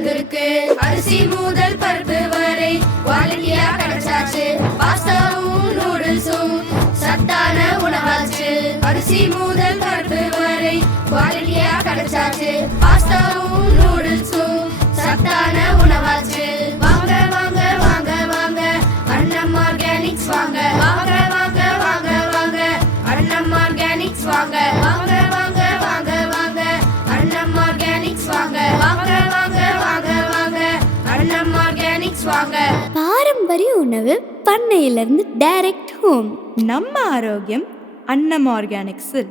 வந்திருக்கு. அரிசி முதல் பருப்பு வரை குவாலிட்டியா கிடைச்சாச்சு. பாஸ்தாவும் நூடுல்ஸும் சத்தான உணவாச்சு. அரிசி முதல் பருப்பு வரை குவாலிட்டியா கிடைச்சாச்சு. பாஸ்தாவும் நூடுல்ஸும் சத்தான உணவாச்சு. வாங்க வாங்க வாங்க வாங்க அன்னம் ஆர்கானிக்ஸ் வாங்க. வாங்க வாங்க வாங்க வாங்க அன்னம் ஆர்கானிக்ஸ் வாங்க. வாங்க வாங்க வாங்க வாங்க அன்னம் ஆர்கானிக்ஸ் வாங்க. வாங்க வாங்க வாங்க வாங்க அன்னம் ஆர்கானிக்ஸ் வாங்க. பாரம்பரிய உணவு பண்ணையிலிருந்து டைரக்ட் ஹோம். நம்ம ஆரோக்கியம் அன்னம் ஆர்கானிக்ஸில்.